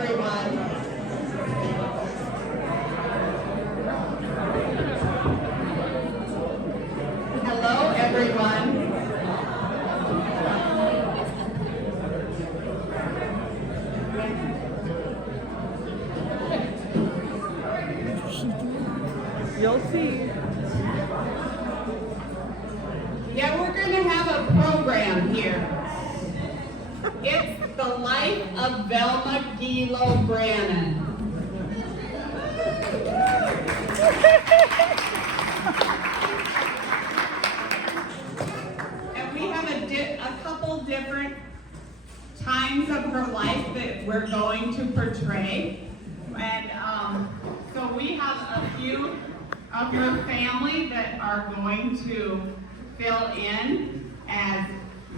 everyone. Hello, everyone. You'll see. Yeah, we're going to have a program here. It's the Life of Velma Brannon. And we have a couple different times of her life that we're going to portray. And so we have a few of her family that are going to fill in as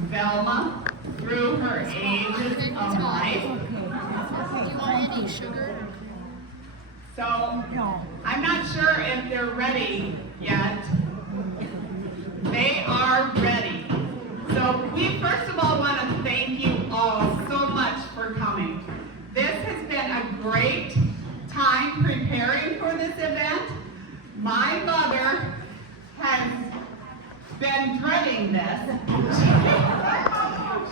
Velma through her ages of life. Do you want any sugar? So I'm not sure if they're ready yet. They are ready. So we first of all want to thank you all so much for coming. This has been a great time preparing for this event. My mother has been dreading this.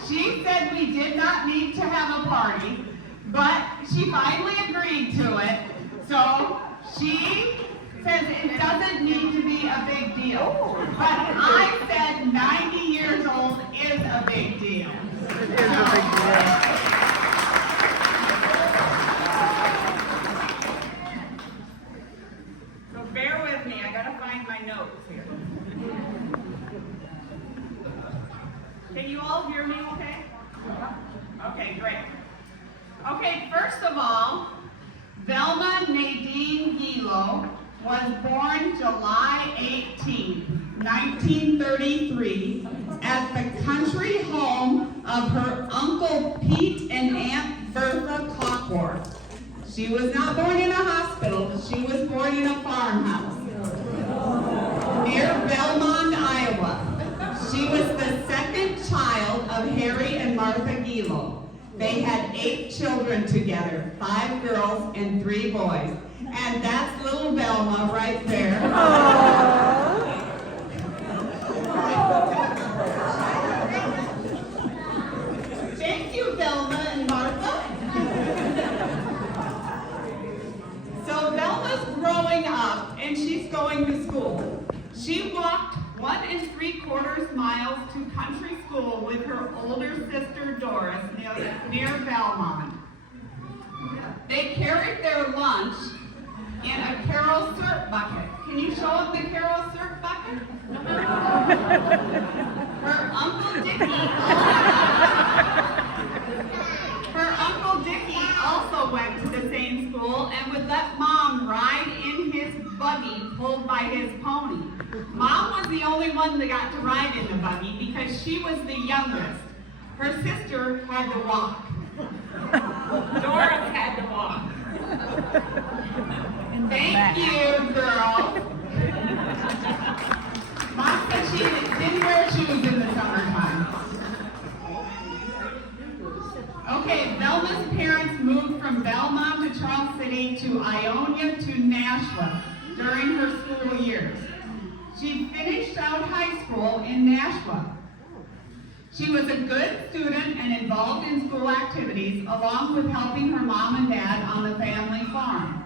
She said we did not need to have a party, but she finally agreed to it. So she says it doesn't need to be a big deal. But I said 90 years old is a big deal. It is a big deal. So bear with me, I gotta find my notes here. Can you all hear me okay? Okay, great. Okay, first of all, Velma Nadine Gilo was born July 18, 1933, at the country home of her Uncle Pete and Aunt Bertha Cockworth. She was not born in a hospital, she was born in a farmhouse near Belmont, Iowa. She was the second child of Harry and Martha Gilo. They had 8 children together, 5 girls and 3 boys. And that's little Velma right there. Thank you, Velma and Martha. So Velma's growing up and she's going to school. She walked 1 3/4 miles to country school with her older sister Doris near Belmont. They carried their lunch in a Carol syrup bucket. Can you show them the Carol syrup bucket? Her Uncle Dickie also went to the same school and would let Mom ride in his buggy pulled by his pony. Mom was the only one that got to ride in the buggy because she was the youngest. Her sister had to walk. Doris had to walk. Thank you, girl. Mom said she didn't wear shoes in the summertime. Okay, Velma's parents moved from Belmont to Charles City to Ionia to Nashua during her school years. She finished out high school in Nashua. She was a good student and involved in school activities, along with helping her mom and dad on the family farm.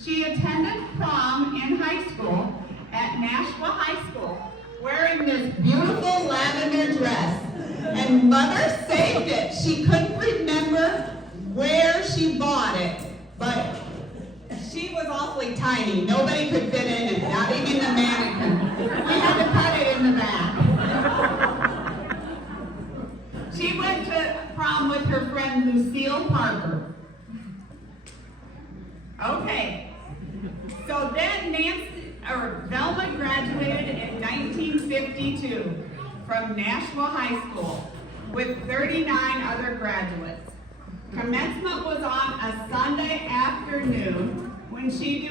She attended prom in high school at Nashua High School, wearing this beautiful lavender dress. And Mother saved it. She couldn't remember where she bought it, but she was awfully tiny. Nobody could fit in it, not even the mannequin. We had to cut it in the back. She went to prom with her friend Lucille Parker. Okay, so then Velma graduated in 1952 from Nashua High School with 39 other graduates. Commencement was on a Sunday afternoon when she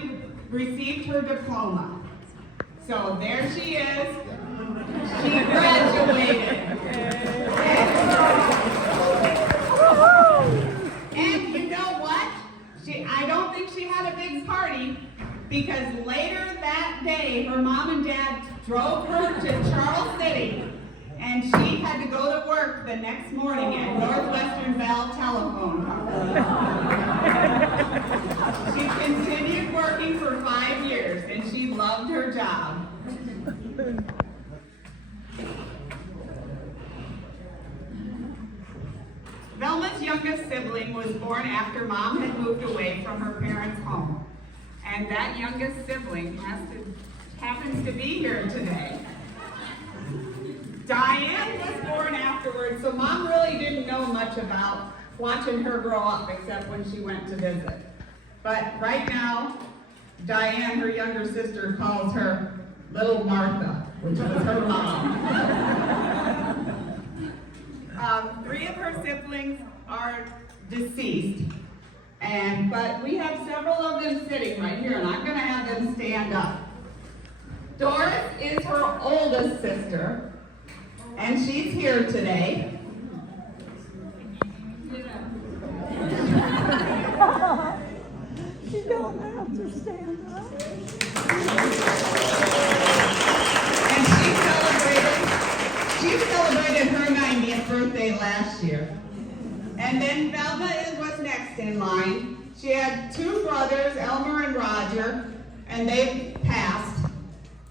received her diploma. So there she is. She graduated. And you know what? because later that day, her mom and dad drove her to Charles City, and she had to go to work the next morning at Northwestern Bell Telephone Company. She continued working for 5 years, and she loved her job. Velma's youngest sibling was born after Mom had moved away from her parents' home. And that youngest sibling happens to be here today. Diane was born afterwards, so Mom really didn't know much about watching her grow up except when she went to visit. But right now, Diane, her younger sister, calls her Little Martha, which was her mom. 3 of her siblings are deceased, but we have several of them sitting right here, and I'm going to have them stand up. Doris is her oldest sister, and she's here today. She don't have to stand up. And she celebrated her 90th birthday last year. And then Velma was next in line. She had 2 brothers, Elmer and Roger, and they've passed.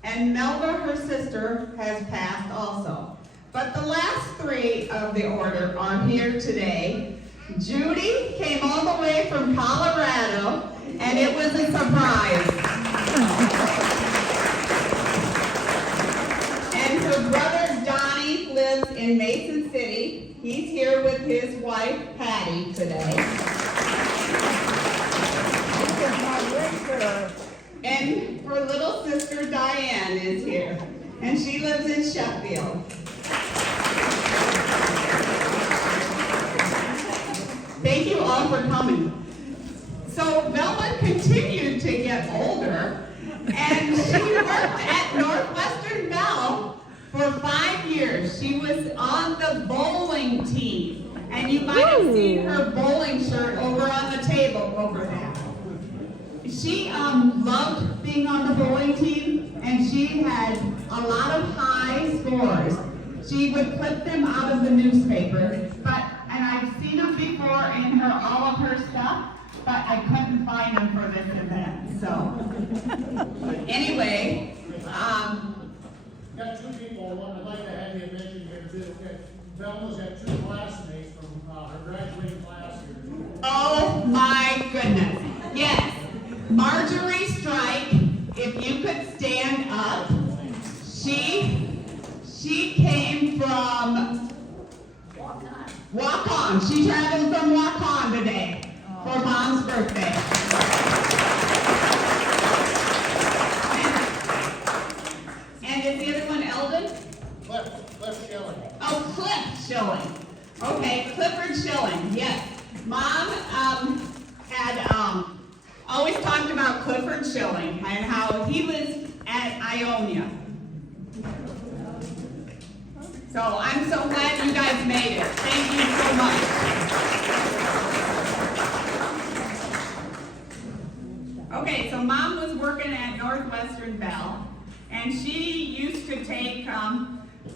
And Melba, her sister, has passed also. But the last 3 of the order are here today. Judy came all the way from Colorado, and it was a surprise. And her brother Donnie lives in Mason City. He's here with his wife Patty today. And her little sister Diane is here, and she lives in Sheffield. Thank you all for coming. So Velma continued to get older, and she worked at Northwestern Bell for 5 years. She was on the bowling team, and you might have seen her bowling shirt over on the table over there. She loved being on the bowling team, and she had a lot of high scores. She would clip them out of the newspaper, and I've seen them before in all of her stuff, but I couldn't find them for this event. So, anyway, got 2 people I'd like to have you mention here too. Okay. Velma's got 2 classmates from her graduating class here. Oh my goodness. Yes. Marjorie Strike, if you could stand up. She came from Walk On. She traveled from Walk On today for Mom's birthday. And is the other one Eldon? Cliff Schilling. Oh, Cliff Schilling. Okay, Clifford Schilling, yes. Mom had always talked about Clifford Schilling and how he was at Ionia. So I'm so glad you guys made it. Thank you so much. Okay, so Mom was working at Northwestern Bell, and she used to take,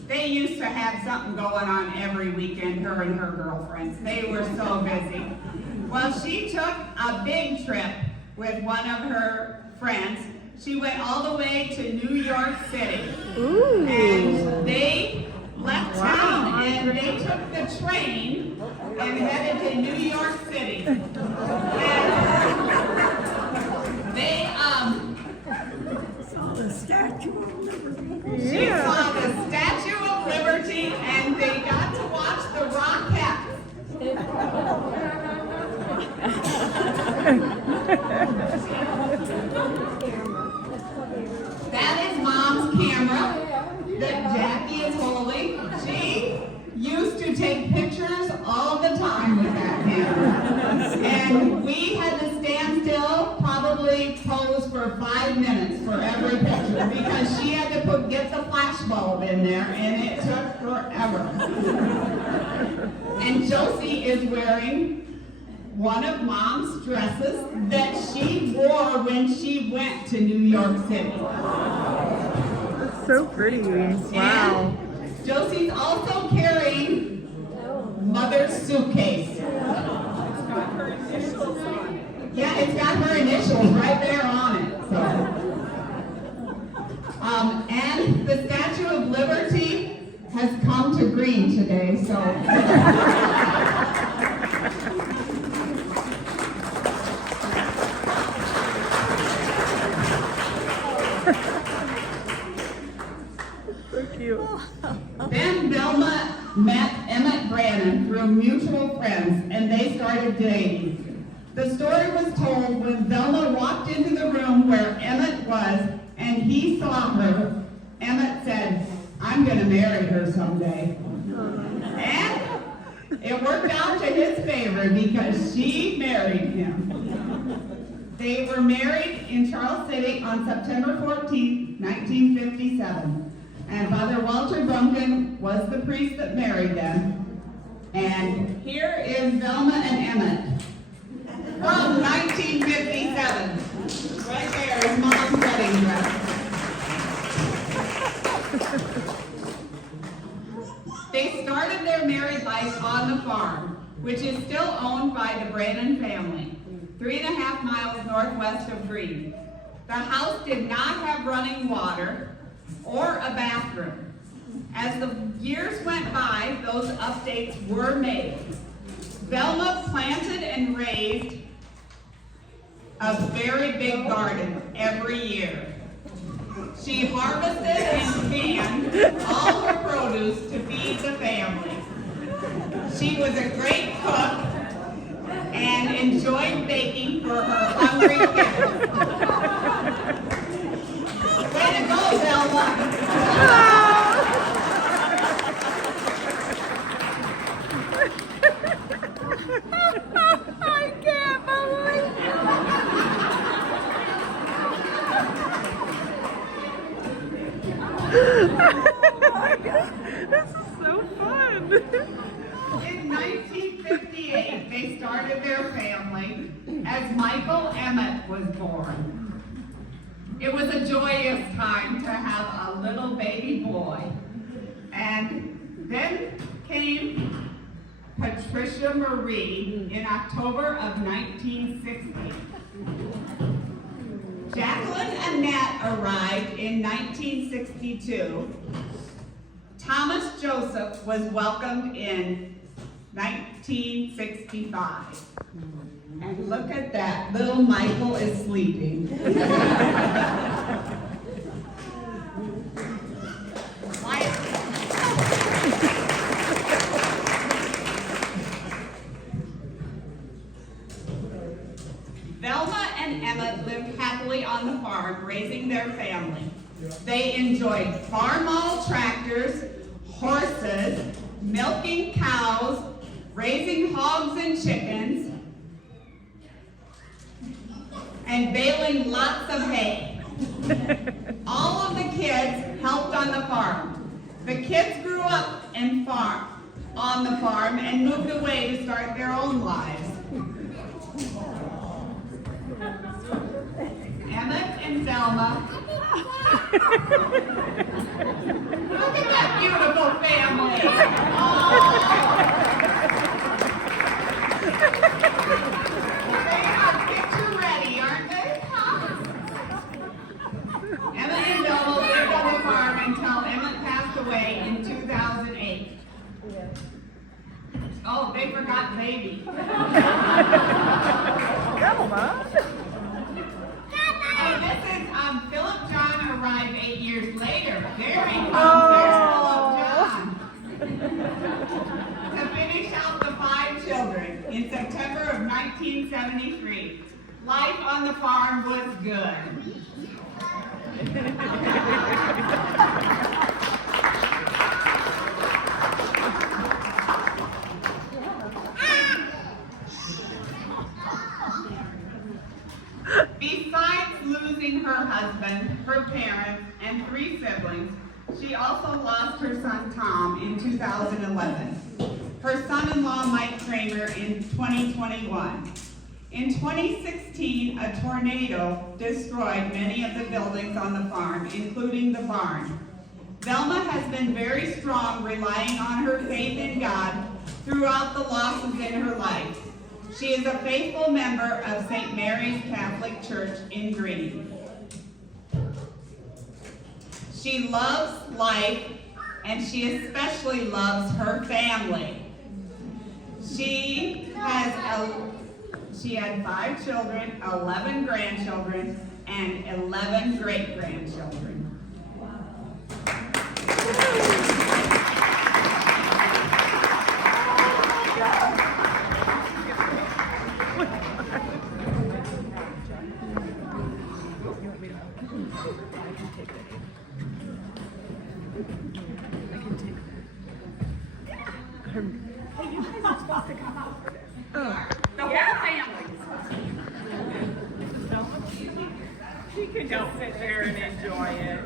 they used to have something going on every weekend, her and her girlfriends. They were so busy. Well, she took a big trip with one of her friends. She went all the way to New York City. Ooh. And they left town and they took the train and headed to New York City. And they saw the Statue of Liberty. She saw the Statue of Liberty, and they got to watch the Rockettes. That is Mom's camera that Jackie is holding. She used to take pictures all the time with that camera. And we had to stand still, probably pose for 5 minutes for every picture because she had to get the flash bulb in there, and it took forever. And Josie is wearing one of Mom's dresses that she wore when she went to New York City. That's so pretty. Wow. And Josie's also carrying Mother's suitcase. Yeah, it's got her initials right there on it. So. And the Statue of Liberty has come to green today, so. So cute. Then Velma met Emmett Brannon through mutual friends, and they started dating. The story was told when Velma walked into the room where Emmett was, and he saw her. Emmett said, "I'm going to marry her someday." And it worked out to his favor because she married him. They were married in Charles City on September 14, 1957. And Father Walter Brunken was the priest that married them. And here is Velma and Emmett from 1957. Right there is Mom's wedding dress. They started their married life on the farm, which is still owned by the Brannon family, 3.5 miles northwest of Greene. The house did not have running water or a bathroom. As the years went by, those updates were made. Velma planted and raised a very big garden every year. She harvested and canned all her produce to feed the family. She was a great cook and enjoyed baking for her hungry kids. Way to go, Velma! I can't believe it. This is so fun. In 1958, they started their family as Michael Emmett was born. It was a joyous time to have a little baby boy. And then came Patricia Marie in October of 1960. Jacqueline Annette arrived in 1962. Thomas Joseph was welcomed in 1965. And look at that, little Michael is sleeping. Velma and Emmett lived happily on the farm, raising their family. They enjoyed farm-all tractors, horses, milking cows, raising hogs and chickens, and baling lots of hay. All of the kids helped on the farm. The kids grew up on the farm and moved away to start their own lives. Emmett and Velma. Look at that beautiful family. They are picture ready, aren't they? Emmett and Velma lived on the farm until Emmett passed away in 2008. Oh, they forgot baby. Velma. Oh, this is Philip John arrived 8 years later. There he comes. There's Philip John. To finish out the 5 children in September of 1973. Life on the farm was good. Besides losing her husband, her parents, and 3 siblings, she also lost her son Tom in 2011. her son-in-law Mike Kramer in 2021. In 2016, a tornado destroyed many of the buildings on the farm, including the barn. Velma has been very strong, relying on her faith in God throughout the losses in her life. She is a faithful member of St. Mary's Catholic Church in Green. She loves life, and she especially loves her family. She had 5 children, 11 grandchildren, and 11 great-grandchildren. She can just sit there and enjoy it.